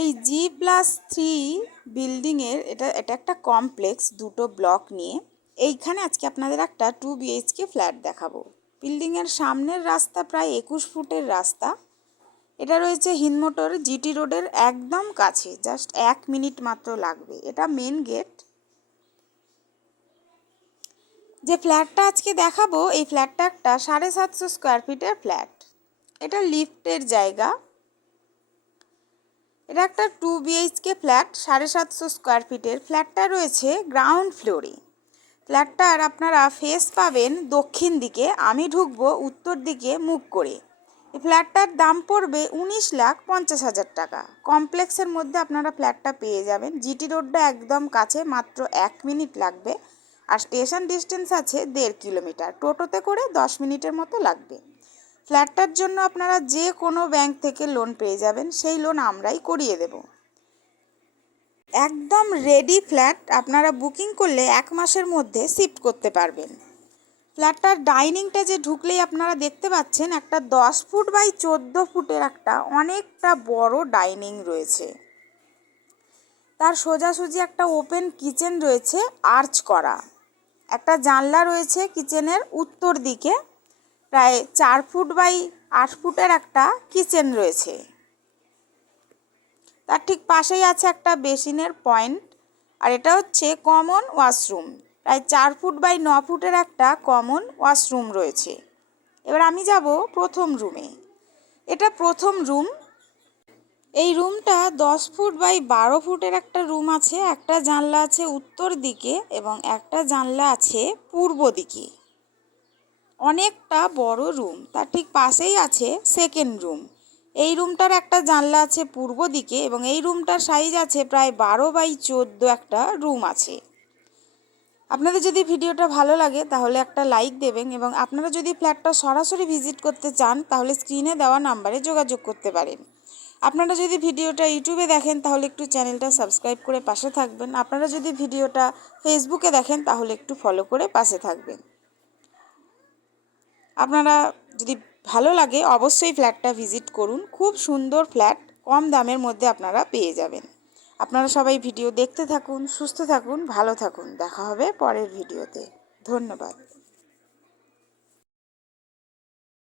এই G+3 বিল্ডিংয়ের এটা একটা কমপ্লেক্স, দুটো ব্লক নিয়ে। এইখানে আজকে আপনাদের একটা 2 BHK ফ্ল্যাট দেখাবো। বিল্ডিংয়ের সামনের রাস্তা প্রায় 21 ফুটের রাস্তা। এটা রয়েছে হিন্দমোটর GT রোডের একদম কাছে, জাস্ট 1 মিনিট মাত্র লাগবে। এটা মেন গেট। যে ফ্ল্যাটটা আজকে দেখাবো, এই ফ্ল্যাটটা একটা 750 স্কোয়ার ফিটের ফ্ল্যাট। এটা লিফটের জায়গা। এটা একটা 2 BHK ফ্ল্যাট, 750 স্কোয়ার ফিটের। ফ্ল্যাটটা রয়েছে গ্রাউন্ড ফ্লোরে। ফ্ল্যাটটার আপনারা ফেস পাবেন দক্ষিণ দিকে, আমি ঢুকবো উত্তর দিকে মুখ করে। এই ফ্ল্যাটটার দাম পড়বে 19,50,000 টাকা। কমপ্লেক্সের মধ্যে আপনারা ফ্ল্যাটটা পেয়ে যাবেন। GT রোডটা একদম কাছে, মাত্র 1 মিনিট লাগবে। আর স্টেশন ডিস্টেন্স আছে 1.5 কিলোমিটার। টোটোতে করে 10 মিনিটের মতো লাগবে। ফ্ল্যাটটার জন্য আপনারা যে কোনো ব্যাংক থেকে লোন পেয়ে যাবেন, সেই লোন আমরাই করিয়ে দেব। একদম রেডি ফ্ল্যাট, আপনারা বুকিং করলে 1 মাসের মধ্যে শিফট করতে পারবেন। ফ্ল্যাটটার ডাইনিংটা যে ঢুকলেই আপনারা দেখতে পাচ্ছেন, একটা 10 ফুট বাই 14 ফুটের একটা অনেকটা বড় ডাইনিং রয়েছে। তার সোজাসুজি একটা ওপেন কিচেন রয়েছে, আর্চ করা। একটা জানলা রয়েছে কিচেনের উত্তর দিকে। প্রায় 4 ফুট বাই 8 ফুটের একটা কিচেন রয়েছে। তার ঠিক পাশেই আছে একটা বেসিনের পয়েন্ট। আর এটা হচ্ছে কমন ওয়াশরুম। প্রায় 4 ফুট বাই 9 ফুটের একটা কমন ওয়াশরুম রয়েছে। এবার আমি যাব প্রথম রুমে। এটা প্রথম রুম। এই রুমটা 10 ফুট বাই 12 ফুটের একটা রুম আছে। একটা জানলা আছে উত্তর দিকে এবং একটা জানলা আছে পূর্ব দিকে। অনেকটা বড় রুম। তার ঠিক পাশেই আছে সেকেন্ড রুম। এই রুমটার একটা জানলা আছে পূর্ব দিকে এবং এই রুমটার সাইজ আছে প্রায় 12 বাই 14 একটা রুম আছে। আপনাদের যদি ভিডিওটা ভালো লাগে তাহলে একটা লাইক দেবেন এবং আপনারা যদি ফ্ল্যাটটা সরাসরি ভিজিট করতে চান তাহলে স্ক্রিনে দেওয়া নাম্বারে যোগাযোগ করতে পারেন। আপনারা যদি ভিডিওটা ইউটিউবে দেখেন তাহলে একটু চ্যানেলটা সাবস্ক্রাইব করে পাশে থাকবেন। আপনারা যদি ভিডিওটা ফেসবুকে দেখেন তাহলে একটু ফলো করে পাশে থাকবেন। আপনারা যদি ভালো লাগে অবশ্যই ফ্ল্যাটটা ভিজিট করুন। খুব সুন্দর ফ্ল্যাট, কম দামের মধ্যে আপনারা পেয়ে যাবেন। আপনারা সবাই ভিডিও দেখতে থাকুন, সুস্থ থাকুন, ভালো থাকুন। দেখা হবে পরের ভিডিওতে। ধন্যবাদ।